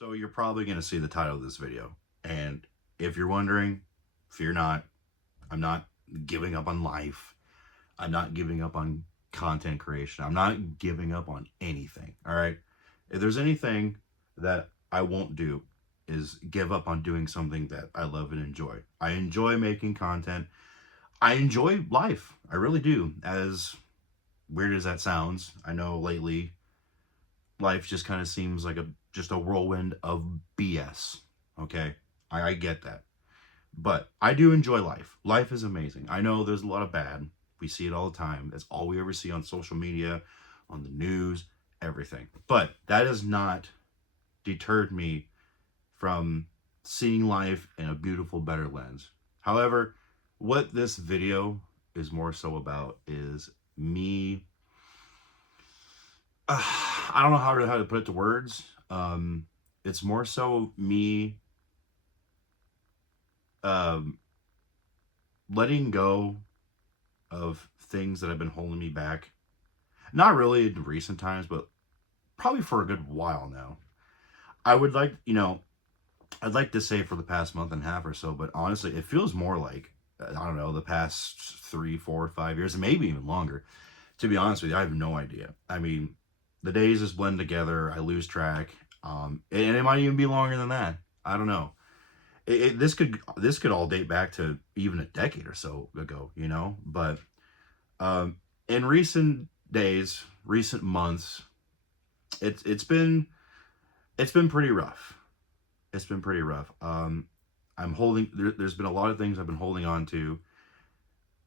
So you're probably going to see the title of this video. And if you're wondering, fear not. I'm not giving up on life. I'm not giving up on content creation. I'm not giving up on anything. All right. If there's anything that I won't do is give up on doing something that I love and enjoy. I enjoy making content. I enjoy life. I really do. As weird as that sounds, I know lately life just kind of seems like a whirlwind of BS. Okay, I get that, but I do enjoy life. Life is amazing. I know there's a lot of bad. We see it all the time. That's all we ever see on social media, on the news, everything. But that has not deterred me from seeing life in a beautiful, better lens. However, what this video is more so about is me. I don't know how to put it to words. It's more so me um, letting go of things that have been holding me back. Not really in recent times, but probably for a good while now. I would like, I'd like to say for the past month and a half or so, but honestly, it feels more like, I don't know, the past 3, 4, 5 years, maybe even longer. To be honest with you, I have no idea. I mean, the days just blend together. I lose track. And it might even be longer than that. I don't know. This could all date back to even a decade or so ago, But um, in recent days, recent months, it's been pretty rough. It's been pretty rough. There's been a lot of things I've been holding on to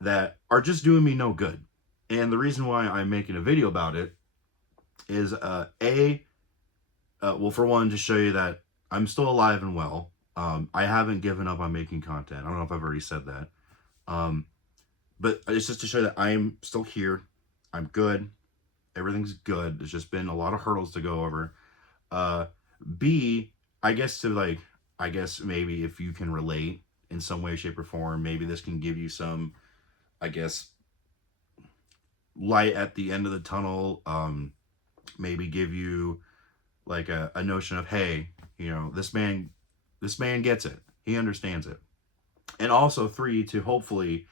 that are just doing me no good. And the reason why I'm making a video about it is well, for one, to show you that I'm still alive and well. I haven't given up on making content. I don't know if I've already said that. Um, but it's just to show that I'm still here. I'm good. Everything's good. There's just been a lot of hurdles to go over. Uh, B, I guess I guess maybe if you can relate in some way, shape, or form, maybe this can give you some, I guess, light at the end of the tunnel. Maybe give you like a notion of, hey, this man gets it. He understands it. And also three, to hopefully,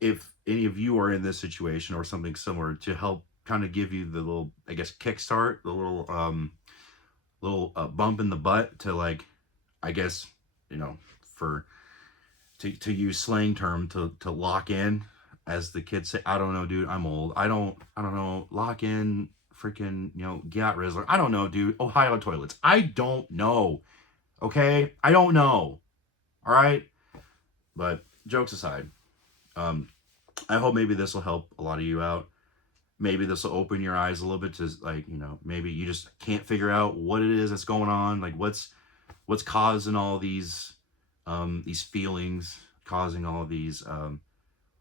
if any of you are in this situation or something similar, to help kind of give you the little, I guess, kickstart, the little bump in the butt to, like, I guess, for to use slang term, to lock in, as the kids say. I don't know, dude. I'm old. I don't know. Lock in, freaking, get Rizzler. I don't know, dude. Ohio toilets. I don't know. Okay, I don't know. All right, but jokes aside, um, I hope maybe this will help a lot of you out. Maybe this will open your eyes a little bit to, like, maybe you just can't figure out what it is that's going on, like what's causing all these feelings, causing all these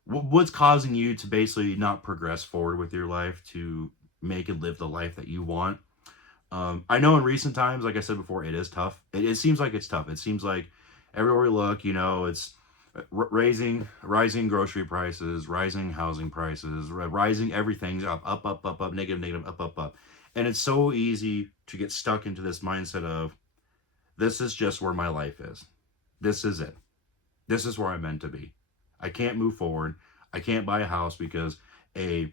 what's causing you to basically not progress forward with your life, to make and live the life that you want. I know in recent times, like I said before, it is tough. It seems like it's tough. It seems like everywhere we look, it's rising grocery prices, rising housing prices, rising everything's up, negative, negative, up. And it's so easy to get stuck into this mindset of, this is just where my life is. This is it. This is where I'm meant to be. I can't move forward. I can't buy a house because a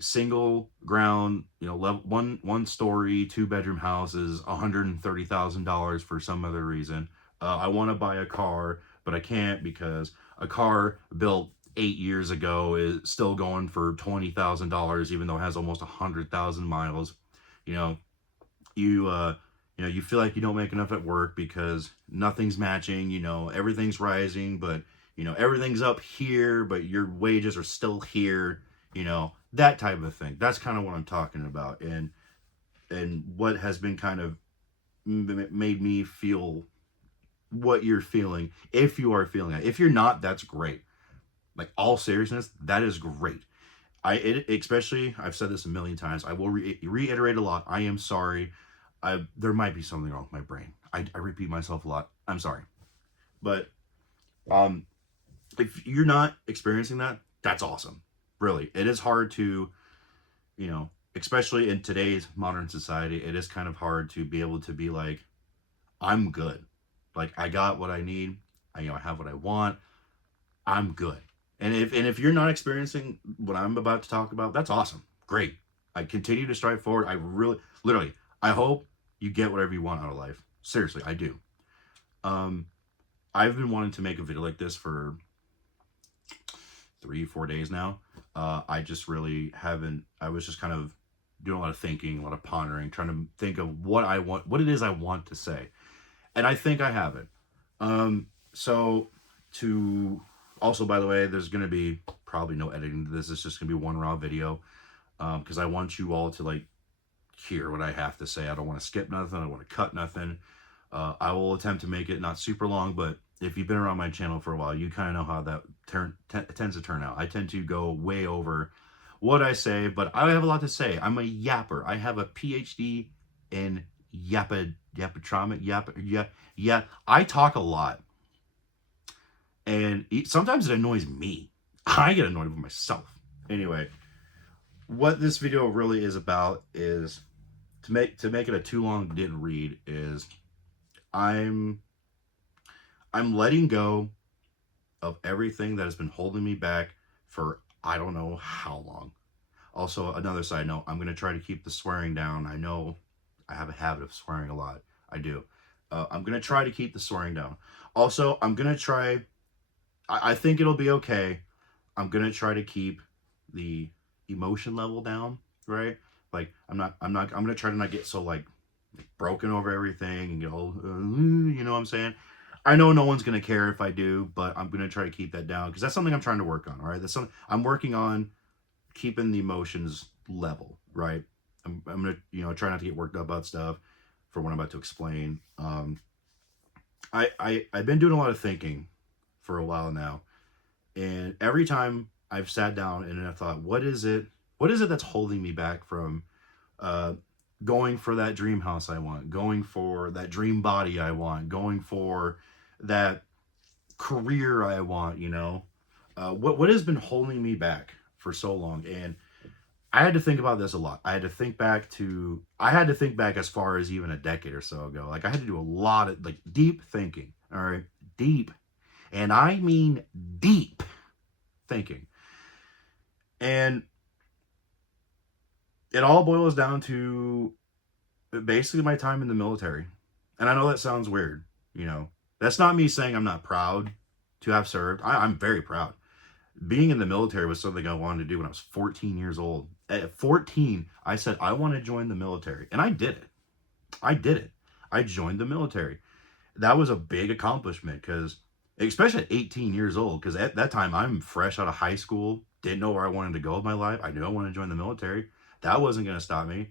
single ground, level one story, 2-bedroom house is $130,000 for some other reason. I want to buy a car, but I can't because a car built 8 years ago is still going for $20,000, even though it has almost 100,000 miles. You know, you feel like you don't make enough at work because nothing's matching. Everything's rising, but everything's up here, but your wages are still here. That type of thing. That's kind of what I'm talking about, and what has been kind of made me feel what you're feeling. If you are feeling it, if you're not, that's great. Like, all seriousness, that is great. Especially, I've said this a million times. I will reiterate a lot. I am sorry. There might be something wrong with my brain. I repeat myself a lot. I'm sorry, but um, if you're not experiencing that, that's awesome. Really, it is hard to, you know, especially in today's modern society, it is kind of hard to be able to be like, I'm good. Like I got what I need. I have what I want. I'm good. And if you're not experiencing what I'm about to talk about, that's awesome. Great. I continue to strive forward. I really, literally, I hope you get whatever you want out of life. Seriously, I do. Um, I've been wanting to make a video like this for 3, 4 days now. I just really haven't. I was just kind of doing a lot of thinking, a lot of pondering, trying to think of what I want, what it is I want to say, and I think I have it. So to also, by the way, there's going to be probably no editing to this. It's just going to be one raw video, because I want you all to like hear what I have to say. I don't want to skip nothing. I don't want to cut nothing. I will attempt to make it not super long, but if you've been around my channel for a while, you kind of know how that tends to turn out. I tend to go way over what I say, but I have a lot to say. I'm a yapper. I have a PhD in yapatromic. Yeah. I talk a lot, and sometimes it annoys me. I get annoyed with myself. Anyway, what this video really is about is to make it a too long didn't read is I'm letting go of everything that has been holding me back for I don't know how long. Also, another side note, I'm going to try to keep the swearing down. I know I have a habit of swearing a lot. I do. I'm going to try to keep the swearing down. Also, I'm going to try, I think it'll be okay. I'm going to try to keep the emotion level down, right? Like, I'm going to try to not get so like broken over everything and get all, you know what I'm saying? I know no one's going to care if I do, but I'm going to try to keep that down because that's something I'm trying to work on, all right? That's something I'm working on, keeping the emotions level, right? I'm going to, try not to get worked up about stuff for what I'm about to explain. I've been doing a lot of thinking for a while now, and every time I've sat down and I thought, what is it that's holding me back from going for that dream house I want, going for that dream body I want, going for that career I want, what has been holding me back for so long? And I had to think about this a lot. I had to think back as far as even a decade or so ago. Like I had to do a lot of like deep thinking, all right? Deep. And I mean deep thinking. And it all boils down to basically my time in the military. And I know that sounds weird, That's not me saying I'm not proud to have served. I'm very proud. Being in the military was something I wanted to do when I was 14 years old. At 14, I said, I want to join the military. And I did it. I joined the military. That was a big accomplishment because, especially at 18 years old, because at that time I'm fresh out of high school, didn't know where I wanted to go with my life. I knew I wanted to join the military. That wasn't going to stop me.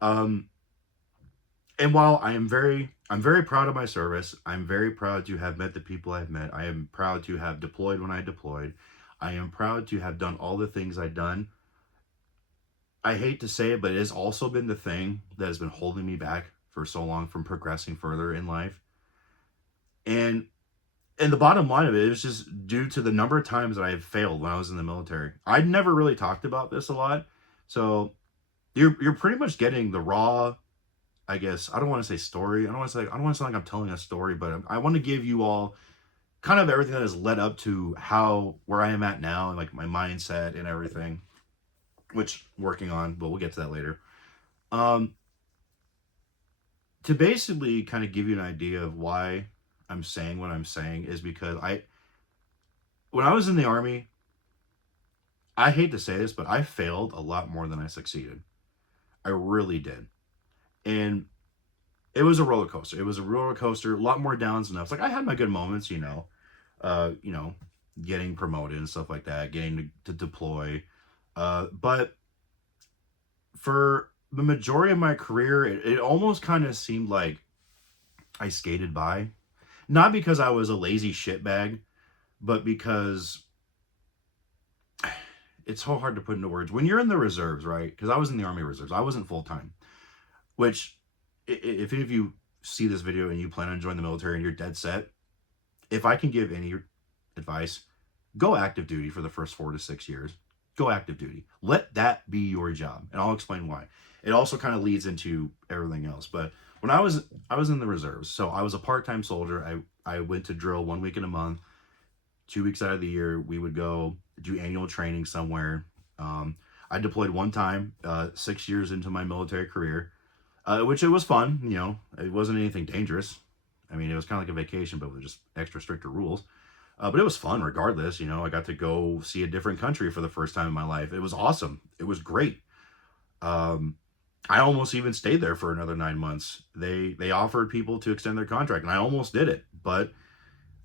And while I'm very proud of my service, I'm very proud to have met the people I've met. I am proud to have deployed when I deployed. I am proud to have done all the things I've done. I hate to say it, but it has also been the thing that has been holding me back for so long from progressing further in life. And the bottom line of it is just due to the number of times that I have failed when I was in the military. I'd never really talked about this a lot. So you're pretty much getting the raw, I guess, I don't want to say story. I don't want to sound like I'm telling a story, but I want to give you all kind of everything that has led up to where I am at now and like my mindset and everything, which working on, but we'll get to that later. To basically kind of give you an idea of why I'm saying what I'm saying is because when I was in the Army, I hate to say this, but I failed a lot more than I succeeded. I really did. And it was a roller coaster. It was a roller coaster, a lot more downs than ups. Like I had my good moments, getting promoted and stuff like that, getting to deploy. But for the majority of my career, it almost kind of seemed like I skated by. Not because I was a lazy shitbag, but because it's so hard to put into words. When you're in the reserves, right? Because I was in the Army Reserves. I wasn't full-time. Which, if any of you see this video and you plan on joining the military and you're dead set, if I can give any advice, go active duty for the first 4 to 6 years. go active duty. Let that be your job, and I'll explain why. It also kind of leads into everything else. But when I was in the reserves, so I was a part-time soldier. I went to drill 1 week in a month. 2 weeks out of the year, we would go do annual training somewhere. Um, I deployed one time, 6 years into my military career, which it was fun. It wasn't anything dangerous. I mean, it was kind of like a vacation, but with just extra stricter rules. But it was fun regardless. I got to go see a different country for the first time in my life. It was awesome. It was great. Um, I almost even stayed there for another 9 months. They offered people to extend their contract, and I almost did it, but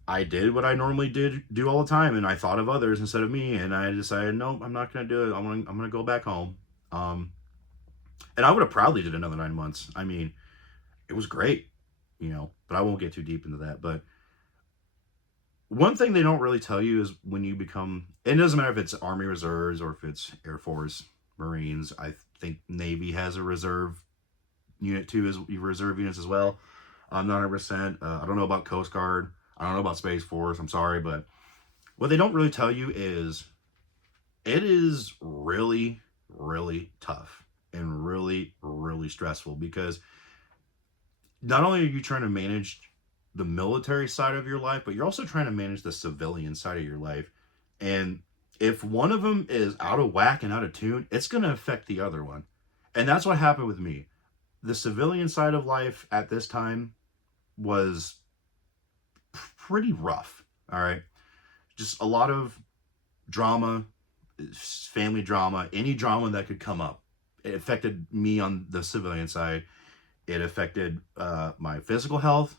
I did what I normally do all the time, and I thought of others instead of me, and I decided, no, I'm not gonna do it. I'm gonna go back home. Um, and I would have proudly did another 9 months. I mean, it was great, but I won't get too deep into that. But one thing they don't really tell you is when you become, it doesn't matter if it's Army Reserves or if it's Air Force, Marines. I think Navy has a reserve unit too, as reserve units as well. I'm not 100%. I don't know about Coast Guard. I don't know about Space Force. I'm sorry, but what they don't really tell you is it is really, really tough and really, really stressful, because not only are you trying to manage the military side of your life, but you're also trying to manage the civilian side of your life. And if one of them is out of whack and out of tune, it's going to affect the other one. And that's what happened with me. The civilian side of life at this time was pretty rough. All right. Just a lot of drama, family drama, any drama that could come up. It affected me on the civilian side. It affected my physical health.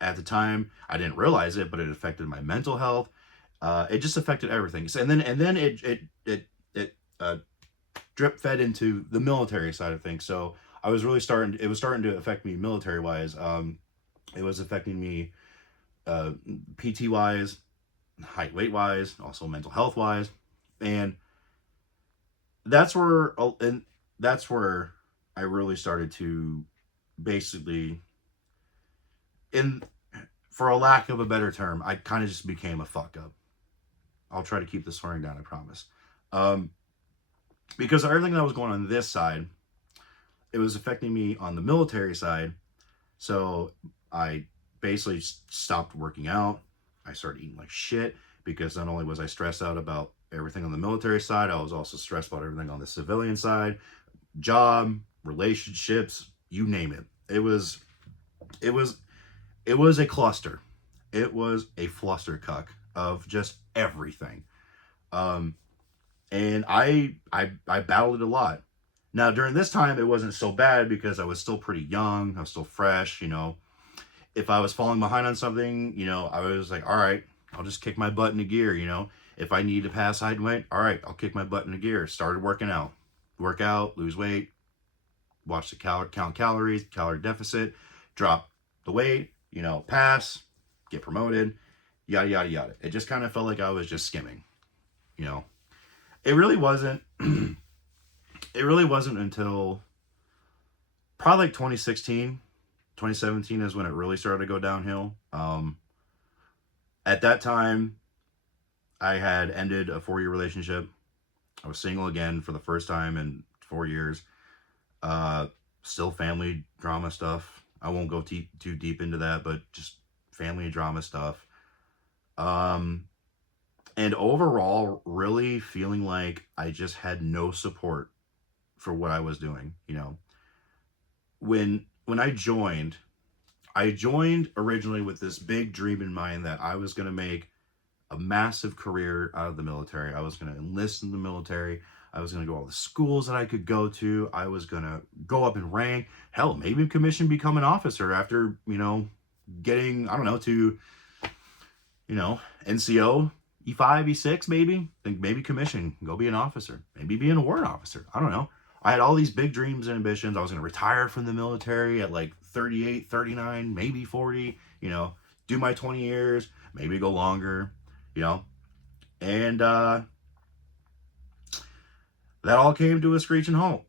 At the time, I didn't realize it, but it affected my mental health. It just affected everything. So, and then it drip fed into the military side of things. So I was really it was starting to affect me military wise. It was affecting me PT wise, height weight wise, also mental health wise, and and that's where I really started to basically, in for a lack of a better term, I kind of just became a fuck up. I'll try to keep the swearing down, I promise. Um, because of everything that was going on this side, it was affecting me on the military side. So I basically stopped working out. I started eating like shit, because not only was I stressed out about everything on the military side, I was also stressed about everything on the civilian side, job, relationships, you name it. It was a cluster. It was a flustercuck of just everything. Um, and I battled it a lot. Now during this time, it wasn't so bad because I was still pretty young. I was still fresh. If I was falling behind on something, I was like, all right, I'll just kick my butt into gear. If I need to pass height and weight, all right, I'll kick my butt into gear. Started working out, work out, lose weight, watch the count calories, calorie deficit, drop the weight, pass, get promoted, yada, yada, yada. It just kind of felt like I was just skimming, you know. It really wasn't, it really wasn't until probably like 2016, 2017 is when it really started to go downhill. At that time, I had ended a 4-year relationship. I was single again for the first time in 4 years. Still family drama stuff. I won't go too deep into that, but just family drama stuff. And overall, really feeling like I just had no support for what I was doing. When I joined originally with this big dream in mind that I was going to make a massive career out of the military. I was going to enlist in the military. I was going to go all the schools that I could go to. I was going to go up in rank. Hell, maybe commission, become an officer after, getting, I don't know, to, NCO, E5, E6, maybe. Think maybe commission, go be an officer. Maybe be an warrant officer. I don't know. I had all these big dreams and ambitions. I was going to retire from the military at like 38, 39, maybe 40, do my 20 years, maybe go longer, and that all came to a screeching halt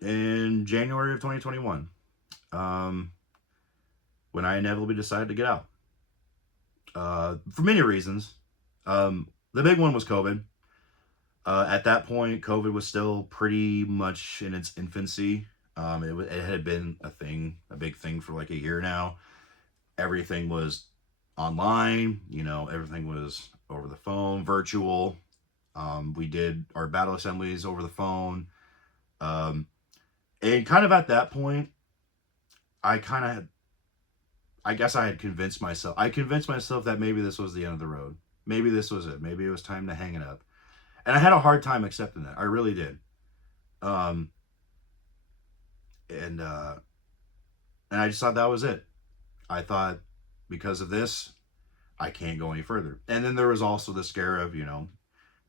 in January of 2021, when I inevitably decided to get out, for many reasons. The big one was COVID. At that point, COVID was still pretty much in its infancy. It had been a big thing for like a year now. Everything was online, everything was over the phone, virtual. We did our battle assemblies over the phone. Um, and kind of at that point, I kind of, I guess I convinced myself that maybe this was the end of the road. Maybe this was it. Maybe it was time to hang it up. And I had a hard time accepting that. I really did. Um, and, uh, and I just thought that was it. I thought because of this, I can't go any further. And then there was also the scare of,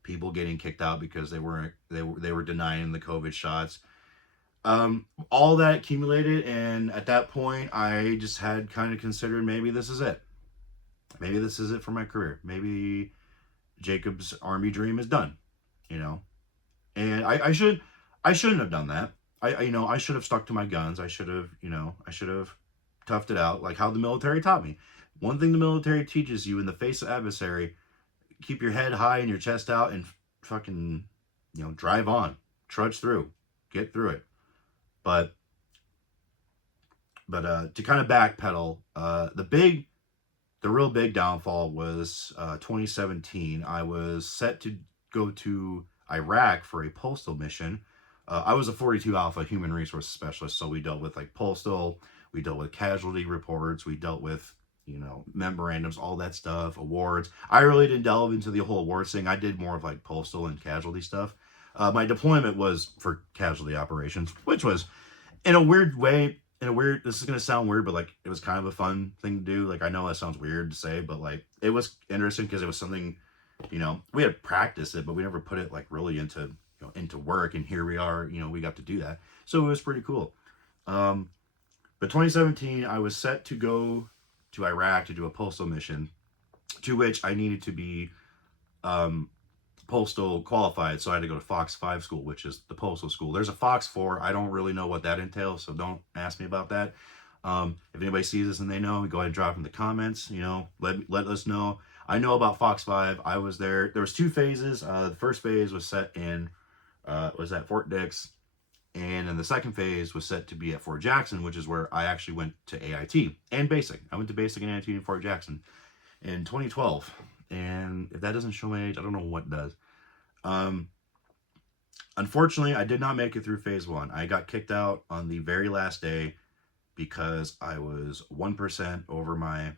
people getting kicked out because they were denying the COVID shots. All that accumulated, and at that point, I just had kind of considered maybe this is it. Maybe this is it for my career. Maybe Jacob's Army dream is done. You know, and I shouldn't have done that. I should have stuck to my guns. I should have toughed it out like how the military taught me. One thing the military teaches you in the face of adversary: keep your head high and your chest out, and fucking, drive on, trudge through, get through it. But to kind of backpedal, the real big downfall was 2017. I was set to go to Iraq for a postal mission. I was a 42 Alpha human resource specialist, so we dealt with like postal, we dealt with casualty reports, we dealt with memorandums, all that stuff, awards. I really didn't delve into the whole awards thing. I did more of like postal and casualty stuff. My deployment was for casualty operations, which was in a weird way, this is going to sound weird, but like it was kind of a fun thing to do. Like I know that sounds weird to say, but like it was interesting because it was something, we had practiced it, but we never put it like really into work. And here we are, we got to do that. So it was pretty cool. Um, but 2017, I was set to go to Iraq to do a postal mission, to which I needed to be um, postal qualified, so I had to go to Fox 5 school, which is the postal school. There's a Fox 4. I don't really know what that entails, so don't ask me about that. If anybody sees this and they know, go ahead and drop in the comments. Let us know. I know about Fox 5. I was there. There was two phases. The first phase was set in was at Fort Dix, and then the second phase was set to be at Fort Jackson, which is where I actually went to AIT and basic. I went to basic and AIT in Fort Jackson in 2012. And if that doesn't show my age, I don't know what does. Um, Unfortunately, I did not make it through phase one. I got kicked out on the very last day because I was 1% over my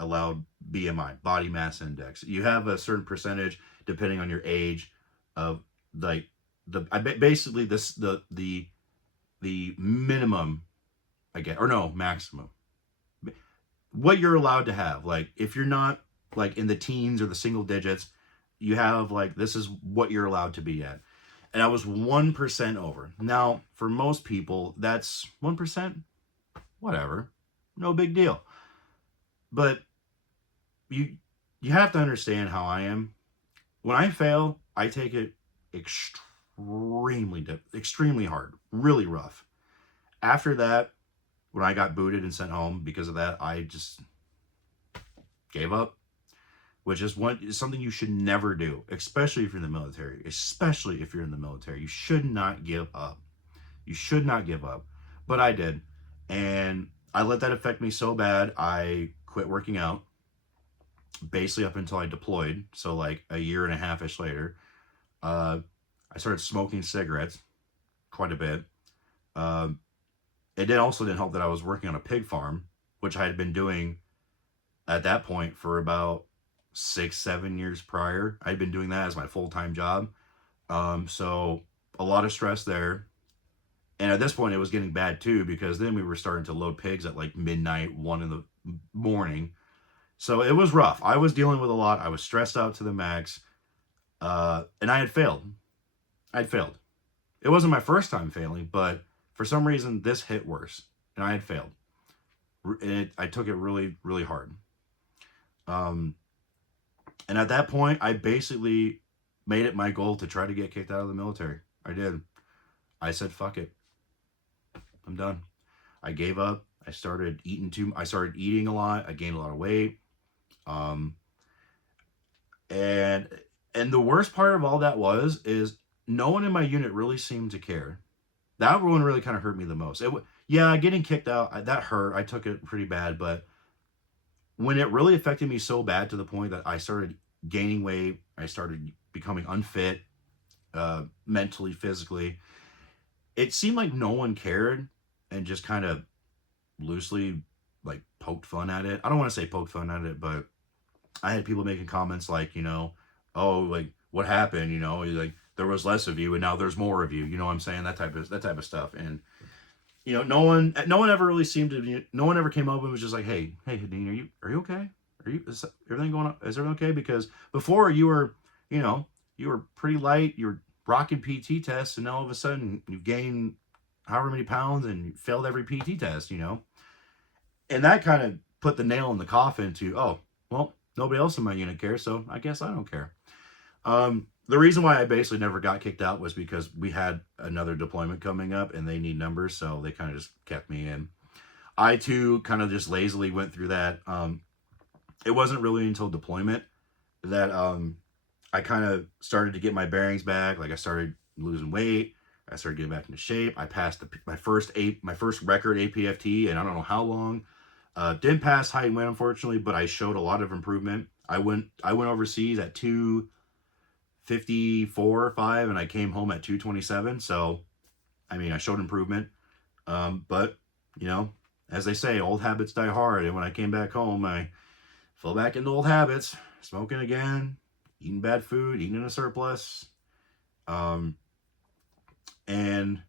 allowed BMI, body mass index. You have a certain percentage depending on your age of like basically the minimum, I get, or no, maximum, what you're allowed to have. Like if you're not like in the teens or the single digits, you have like, this is what you're allowed to be at. And I was 1% over. Now, for most people, that's 1%, whatever, no big deal. But you have to understand how I am. When I fail, I take it extremely hard, really rough. After that, when I got booted and sent home because of that, I just gave up, which is something you should never do, especially if you're in the military. Especially if you're in the military, you should not give up. You should not give up. But I did, and I let that affect me so bad. I quit working out, basically up until I deployed. So like a year and a half ish later, I started smoking cigarettes quite a bit. Um, it didn't help that I was working on a pig farm, which I had been doing at that point for about 6-7 years prior. I'd been doing that as my full-time job. So a lot of stress there. And at this point it was getting bad too, because then we were starting to load pigs at like midnight, 1 in the morning. So it was rough. I was dealing with a lot. I was stressed out to the max. And I had failed. I'd failed. It wasn't my first time failing, but for some reason this hit worse, and I had failed. I took it really, really hard. Um, and at that point, I basically made it my goal to try to get kicked out of the military. I did. I said, fuck it. I'm done. I gave up. I started eating a lot. I gained a lot of weight. And And the worst part of all that is no one in my unit really seemed to care. That one really kind of hurt me the most. Yeah, getting kicked out, that hurt. I took it pretty bad, but when it really affected me so bad to the point that I started gaining weight, I started becoming unfit, mentally, physically, it seemed like no one cared and just kind of loosely like poked fun at it. I don't want to say poked fun at it, but I had people making comments like, oh, like what happened? Like there was less of you and now there's more of you. You know what I'm saying? That type of stuff. And no one ever really seemed to. No one ever came up and was just like, hey, Dean, are you okay? Is everything going on? Is everything okay? Because before you know, you were pretty light. You were rocking PT tests, and now all of a sudden you gained however many pounds and you failed every PT test. And that kind of put the nail in the coffin to, oh, well, nobody else in my unit cares, so I guess I don't care. The reason why I basically never got kicked out was because we had another deployment coming up and they need numbers, so they kind of just kept me in. I too kind of just lazily went through that. It wasn't really until deployment that I kind of started to get my bearings back. Like I started losing weight. I started getting back into shape. I passed my first record APFT, and I don't know how long. Didn't pass height and weight, unfortunately, but I showed a lot of improvement. I went overseas at 254 or 5, and I came home at 227. So, I mean, I showed improvement. But as they say, old habits die hard. And when I came back home, I fell back into old habits, smoking again, eating bad food, eating in a surplus. And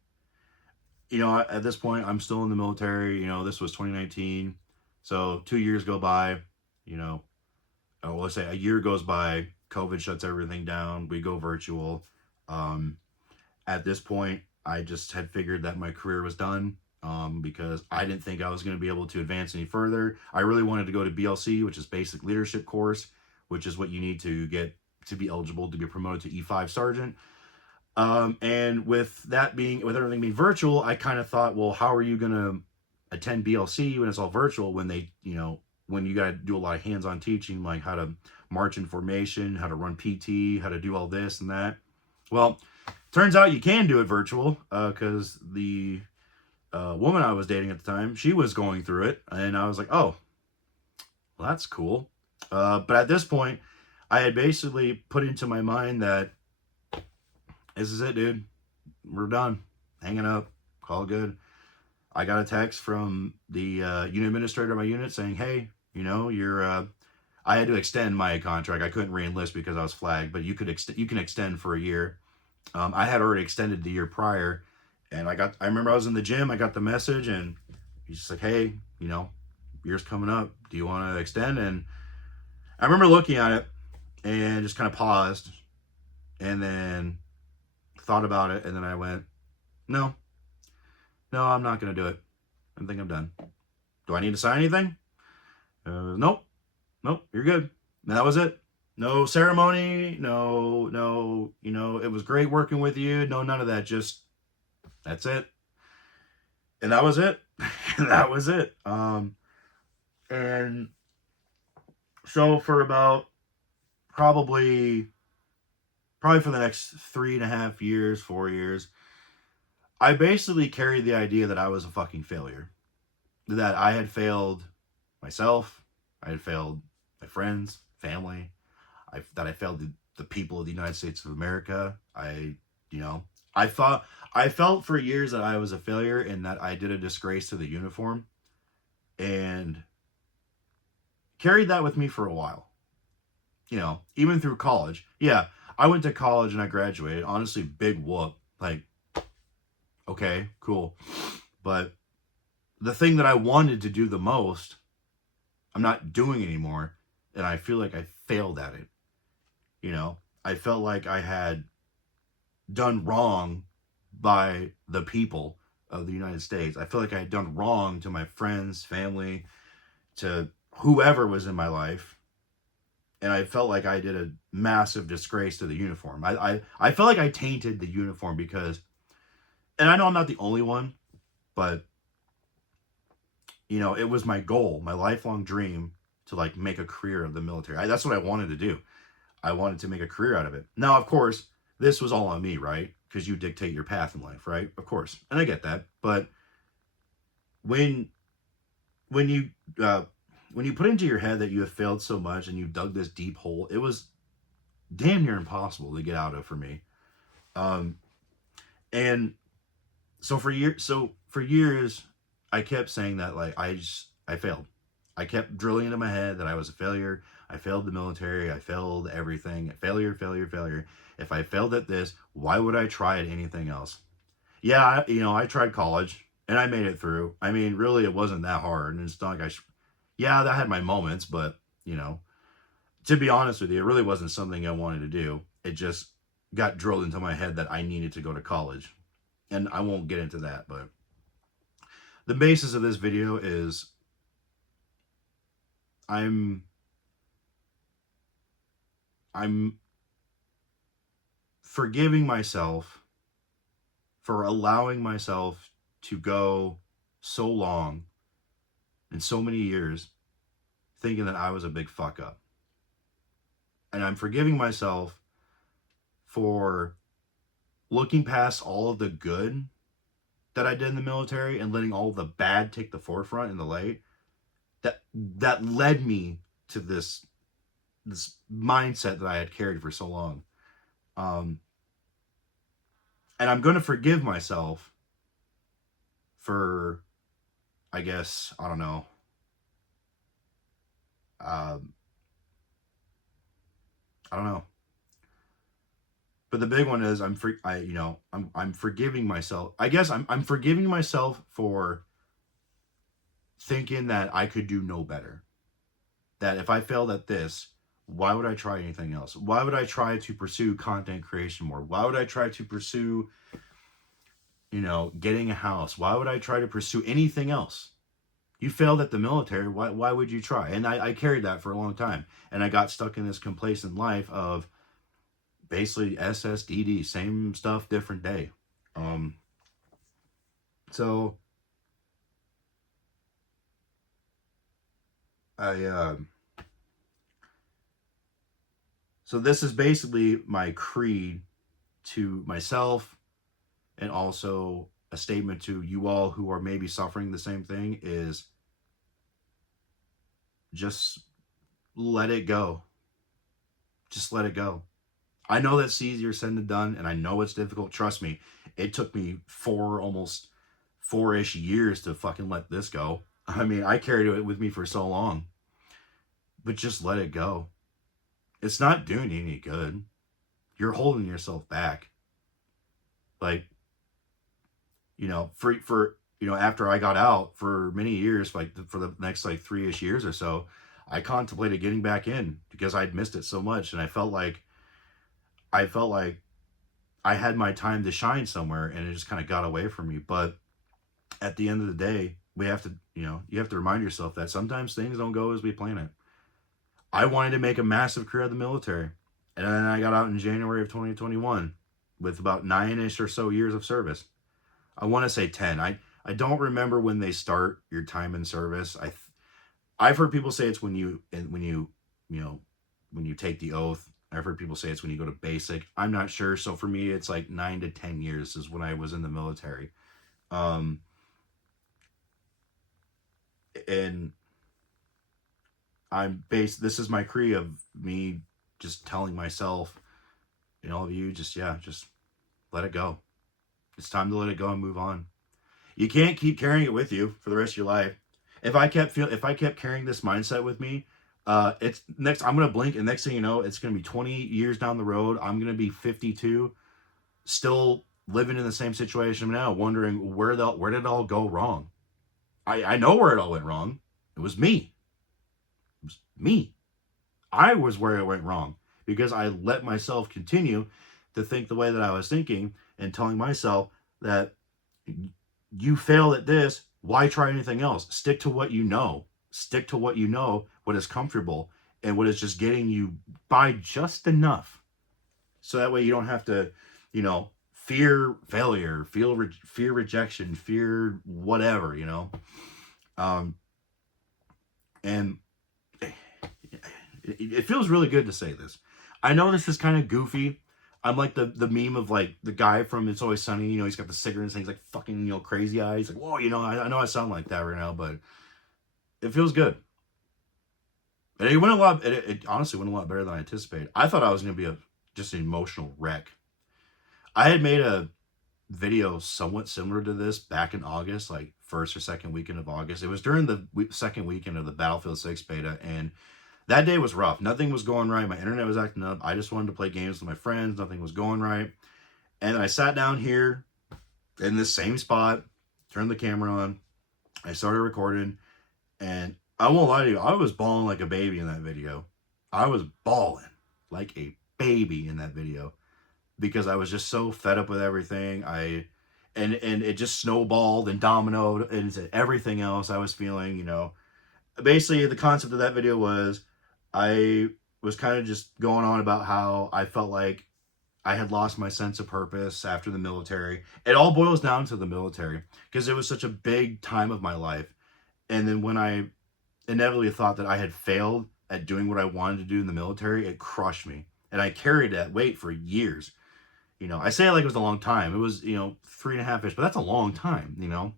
at this point, I'm still in the military. This was 2019. So 2 years go by, let's say a year goes by, COVID shuts everything down. We go virtual. At this point, I just had figured that my career was done because I didn't think I was going to be able to advance any further. I really wanted to go to BLC, which is Basic Leadership Course, which is what you need to get to be eligible to be promoted to E5 Sergeant. And with everything being virtual, I kind of thought, well, how are you going to attend BLC when it's all virtual, when when you got to do a lot of hands-on teaching, like how to march in formation, how to run PT, how to do all this and that. Well, turns out you can do it virtual because the woman I was dating at the time, she was going through it. And I was like, oh, well, that's cool. But at this point, I had basically put into my mind that this is it, dude. We're done. Hanging up. Call good. I got a text from the unit administrator of my unit saying, hey, you're... I had to extend my contract. I couldn't re-enlist because I was flagged, but you can extend for a year. I had already extended the year prior, and I remember I was in the gym. I got the message, and he's just like, hey, year's coming up. Do you want to extend? And I remember looking at it and just kind of paused, and then thought about it, and then I went, no, I'm not going to do it. I think I'm done. Do I need to sign anything? Nope, you're good. And that was it. No ceremony, no, it was great working with you. No, none of that. Just, that's it. And that was it. That was it. And so for about probably for the next 3.5 years, 4 years, I basically carried the idea that I was a fucking failure. That I had failed myself. I had failed my friends, family. That I failed the people of the United States of America. I felt for years that I was a failure and that I did a disgrace to the uniform, and carried that with me for a while. Even through college. Yeah, I went to college and I graduated. Honestly, big whoop. Like, okay, cool. But the thing that I wanted to do the most, I'm not doing anymore, and I feel like I failed at it. I felt like I had done wrong by the people of the United States. I feel like I had done wrong to my friends, family, to whoever was in my life. And I felt like I did a massive disgrace to the uniform. I felt like I tainted the uniform because, and I know I'm not the only one, but, it was my goal, my lifelong dream to make a career of the military. That's what I wanted to do. I wanted to make a career out of it. Now, of course, this was all on me, right? Because you dictate your path in life, right? Of course. And I get that. But when when you uh, when you put into your head that you have failed so much and you dug this deep hole, it was damn near impossible to get out of for me. Um, and so for years, I kept saying that like I failed. I kept drilling into my head that I was a failure. I failed the military. I failed everything. Failure, failure, failure. If I failed at this, why would I try at anything else? Yeah, I tried college and I made it through. I mean, really, it wasn't that hard, and it's not like yeah, that had my moments, but you know, to be honest with you, it really wasn't something I wanted to do. It just got drilled into my head that I needed to go to college, and I won't get into that. But the basis of this video is I'm I'm forgiving myself for allowing myself to go so long and so many years thinking that I was a big fuck up. And I'm forgiving myself for looking past all of the good that I did in the military and letting all the bad take the forefront in the light that led me to this mindset that I had carried for so long. Um, and I'm going to forgive myself for, I guess, I don't know, um, I don't know. But the big one is I'm forgiving myself. I guess I'm forgiving myself for thinking that I could do no better. That if I failed at this, why would I try anything else? Why would I try to pursue content creation more? Why would I try to pursue, getting a house? Why would I try to pursue anything else? You failed at the military. Why would you try? And I carried that for a long time. And I got stuck in this complacent life of basically SSDD, same stuff, different day. So I so this is basically my creed to myself, and also a statement to you all who are maybe suffering the same thing, is just let it go. Just let it go. I know that's easier said than done, and I know it's difficult. Trust me, it took me almost 4-ish years to fucking let this go. I mean, I carried it with me for so long. But just let it go. It's not doing you any good. You're holding yourself back. Like, after I got out for many years, like for the next like 3-ish years or so, I contemplated getting back in because I'd missed it so much, and I felt like I had my time to shine somewhere, and it just kind of got away from me. But at the end of the day, we have to, you have to remind yourself that sometimes things don't go as we plan it. I wanted to make a massive career of the military, and then I got out in January of 2021 with about 9-ish or so years of service. I want to say 10. I don't remember when they start your time in service. I've heard people say it's when you take the oath. I've heard people say it's when you go to basic. I'm not sure. So for me, it's like 9 to 10 years is when I was in the military. And this is my creed of me just telling myself and all of you, just let it go. It's time to let it go and move on. You can't keep carrying it with you for the rest of your life. If I kept carrying this mindset with me, I'm gonna blink, and next thing you know, it's gonna be 20 years down the road. I'm gonna be 52, still living in the same situation now, wondering where did it all go wrong. I know where it all went wrong. It was me. It was me. I was where it went wrong because I let myself continue to think the way that I was thinking, and telling myself that you failed at this. Why try anything else? Stick to what you know. Stick to what you know, what is comfortable, and what is just getting you by just enough. So that way you don't have to, fear failure, fear rejection, fear whatever, And it feels really good to say this. I know this is kind of goofy. I'm like the meme of like the guy from It's Always Sunny. You know, he's got the cigarette and he's like fucking, you know, crazy eyes. Like, whoa, you know, I know I sound like that right now, but it feels good. And it went a lot. It honestly went a lot better than I anticipated. I thought I was going to be just an emotional wreck. I had made a video somewhat similar to this back in August, like first or second weekend of August. It was during the second weekend of the Battlefield 6 beta, and that day was rough. Nothing was going right. My internet was acting up. I just wanted to play games with my friends. Nothing was going right. And I sat down here in this same spot, turned the camera on, I started recording, and I won't lie to you, I was bawling like a baby in that video. I was bawling like a baby in that video because I was just so fed up with everything. And it just snowballed and dominoed into everything else I was feeling, you know. Basically, the concept of that video was I was kind of just going on about how I felt like I had lost my sense of purpose after the military. It all boils down to the military because it was such a big time of my life. And then when I inevitably thought that I had failed at doing what I wanted to do in the military, it crushed me. And I carried that weight for years. You know, I say it like it was a long time. It was, you know, 3.5 ish, but that's a long time, you know.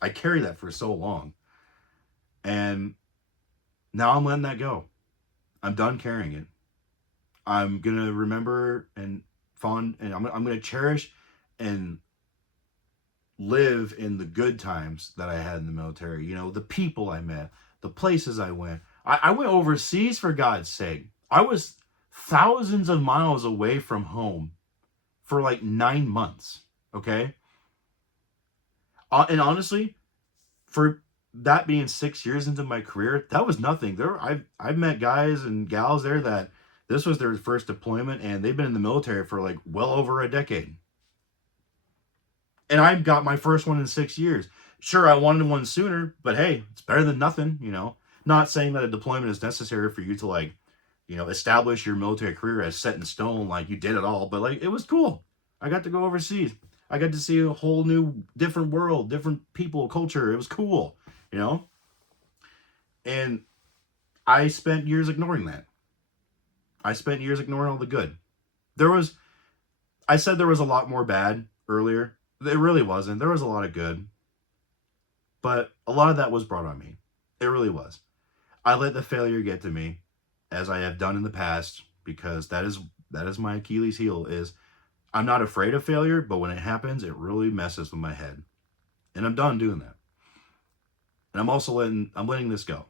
I carried that for so long. And now I'm letting that go. I'm done carrying it. I'm going to remember and and I'm going to cherish and live in the good times that I had in the military. You know, the people I met, the places I went. I went overseas, for God's sake. I was thousands of miles away from home for like 9 months. Okay. And honestly, for that being 6 years into my career, that was nothing. I've met guys and gals there that this was their first deployment and they've been in the military for like well over a decade. And I got my first one in 6 years. Sure, I wanted one sooner, but hey, it's better than nothing, you know. Not saying that a deployment is necessary for you to like, you know, establish your military career as set in stone, like you did it all, but like it was cool. I got to go overseas. I got to see a whole new, different world, different people, culture. It was cool, you know. And I spent years ignoring that. I spent years ignoring all the good. I said there was a lot more bad earlier. It really wasn't. There was a lot of good. But a lot of that was brought on me. It really was. I let the failure get to me, as I have done in the past, because that is my Achilles heel. Is I'm not afraid of failure, but when it happens, it really messes with my head. And I'm done doing that. And I'm letting this go.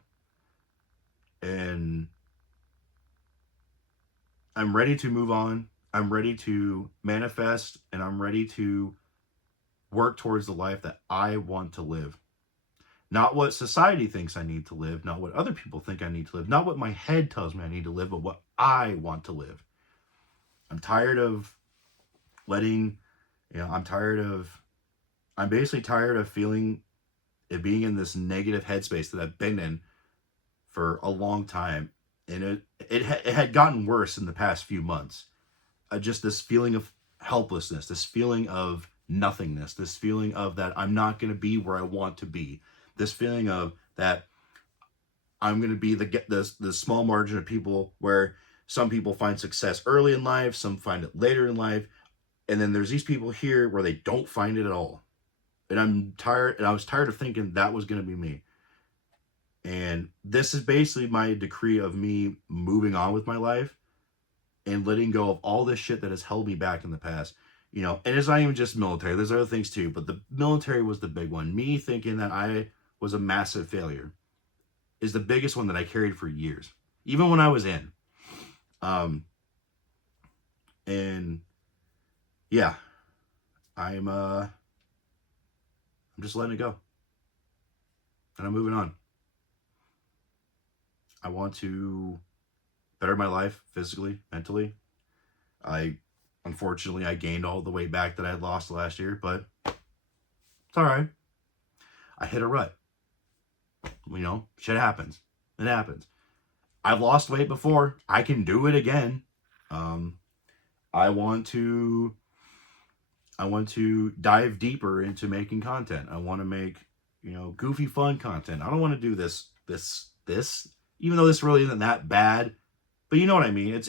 And I'm ready to move on. I'm ready to manifest, and I'm ready to work towards the life that I want to live. Not what society thinks I need to live, not what other people think I need to live, not what my head tells me I need to live, but what I want to live. I'm tired of letting, you know, I'm basically tired of being in this negative headspace that I've been in for a long time. And it had gotten worse in the past few months. Just this feeling of helplessness, this feeling of nothingness, this feeling of that I'm not going to be where I want to be, this feeling of that I'm going to be the small margin of people where some people find success early in life, some find it later in life, and then there's these people here where they don't find it at all. And I'm tired, and I was tired of thinking that was going to be me. And this is basically my decree of me moving on with my life and letting go of all this shit that has held me back in the past. You know, and it's not even just military. There's other things too, but the military was the big one. Me thinking that I was a massive failure is the biggest one that I carried for years, even when I was in. And yeah, I'm just letting it go. And I'm moving on. I want to better my life physically, mentally. Unfortunately, I gained all the weight back that I had lost last year, but it's all right. I hit a rut. You know, shit happens. It happens. I've lost weight before. I can do it again. I want to dive deeper into making content. I want to make, you know, goofy fun content. I don't want to do this, even though this really isn't that bad. But you know what I mean?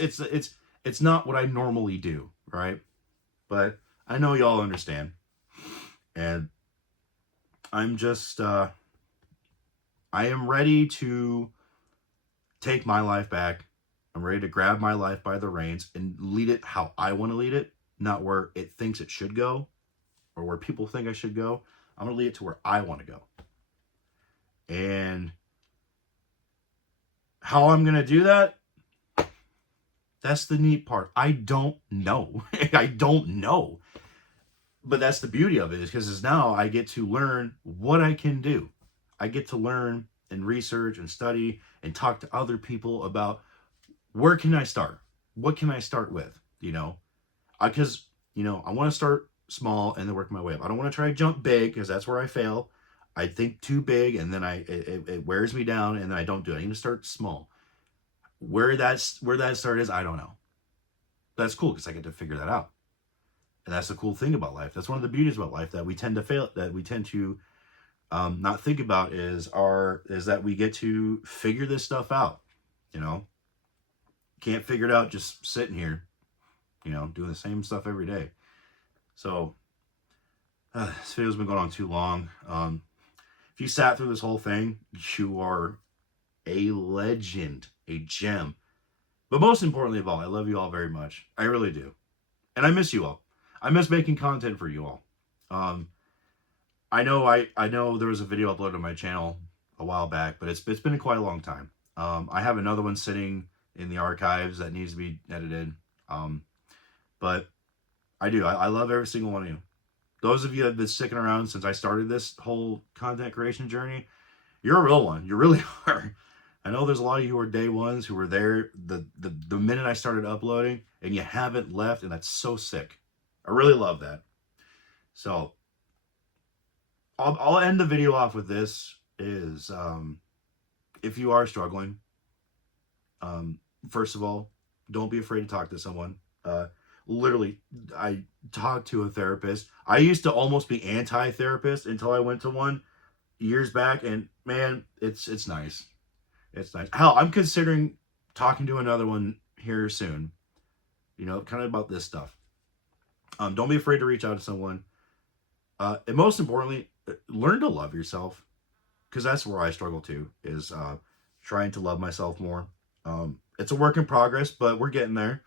It's not what I normally do, right? But I know y'all understand. And I'm just, I am ready to take my life back. I'm ready to grab my life by the reins and lead it how I want to lead it, not where it thinks it should go or where people think I should go. I'm going to lead it to where I want to go. And how I'm going to do that, that's the neat part. I don't know. I don't know. But that's the beauty of it, is because now I get to learn what I can do. I get to learn and research and study and talk to other people about where can I start? What can I start with? Because, I want to start small and then work my way up. I don't want to try to jump big because that's where I fail. I think too big and then it wears me down and then I don't do it. I need to start small. Where that start is, I don't know. That's cool because I get to figure that out. And that's the cool thing about life. That's one of the beauties about life that we tend to fail, that we tend to not think about is that we get to figure this stuff out. Can't figure it out just sitting here, doing the same stuff every day. So this video's been going on too long. If you sat through this whole thing, you are a legend, a gem. But most importantly of all, I love you all very much. I really do. And I miss you all. I miss making content for you all. I know there was a video uploaded on my channel a while back, but it's been quite a long time. I have another one sitting in the archives that needs to be edited. But I love every single one of you. Those of you that have been sticking around since I started this whole content creation journey, you're a real one. You really are. I know there's a lot of you who are day ones who were there the minute I started uploading, and you haven't left, and that's so sick. I really love that. So I'll end the video off with this is, if you are struggling, first of all, don't be afraid to talk to someone. Literally, I talked to a therapist. I used to almost be anti-therapist until I went to one years back, and man, it's nice. It's nice. Hell, I'm considering talking to another one here soon. Kind of about this stuff. Don't be afraid to reach out to someone. And most importantly, learn to love yourself, because that's where I struggle too, is trying to love myself more. It's a work in progress, but we're getting there.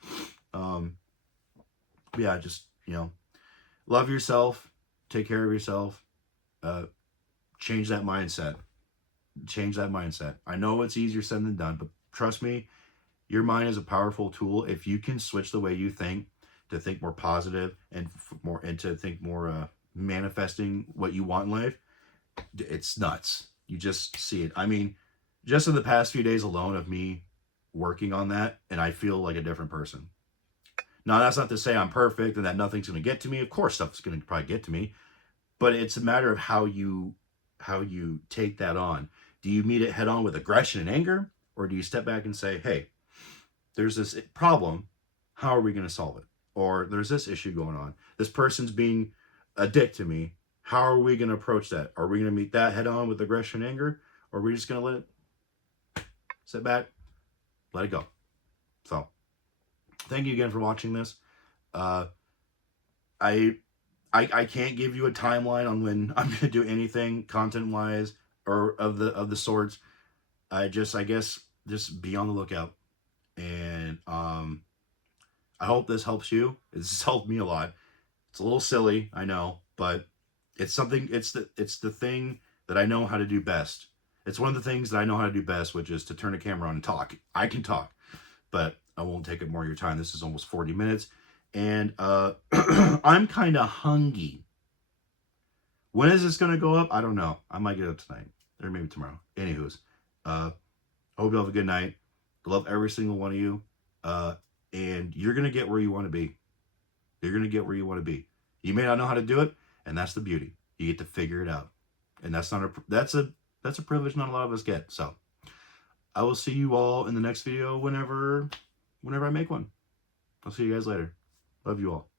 Yeah, just, love yourself, take care of yourself, change that mindset. Change that mindset. I know it's easier said than done, but trust me, your mind is a powerful tool. If you can switch the way you think to think more positive and to think more manifesting what you want in life, it's nuts. You just see it. I mean, just in the past few days alone of me working on that, and I feel like a different person. Now, that's not to say I'm perfect and that nothing's going to get to me. Of course, stuff's going to probably get to me, but it's a matter of how you take that on. Do you meet it head on with aggression and anger, or do you step back and say, hey, there's this problem. How are we going to solve it? Or there's this issue going on. This person's being a dick to me. How are we going to approach that? Are we going to meet that head on with aggression and anger? Or are we just going to let it sit back, let it go? So thank you again for watching this. I can't give you a timeline on when I'm going to do anything content-wise or of the sorts. I guess just be on the lookout. And I hope this helps you. It's helped me a lot. It's a little silly, I know, but it's something. It's the thing that I know how to do best. It's one of the things that I know how to do best, which is to turn a camera on and talk. I can talk, but I won't take up more of your time. This is almost 40 minutes. And I'm kind of hungry. When is this going to go up? I don't know. I might get up tonight or maybe tomorrow. Anywho's, I hope you have a good night. Love every single one of you. And you're going to get where you want to be. You're going to get where you want to be. You may not know how to do it, and that's the beauty. You get to figure it out. And that's a privilege not a lot of us get. So I will see you all in the next video whenever I make one. I'll see you guys later. Love you all.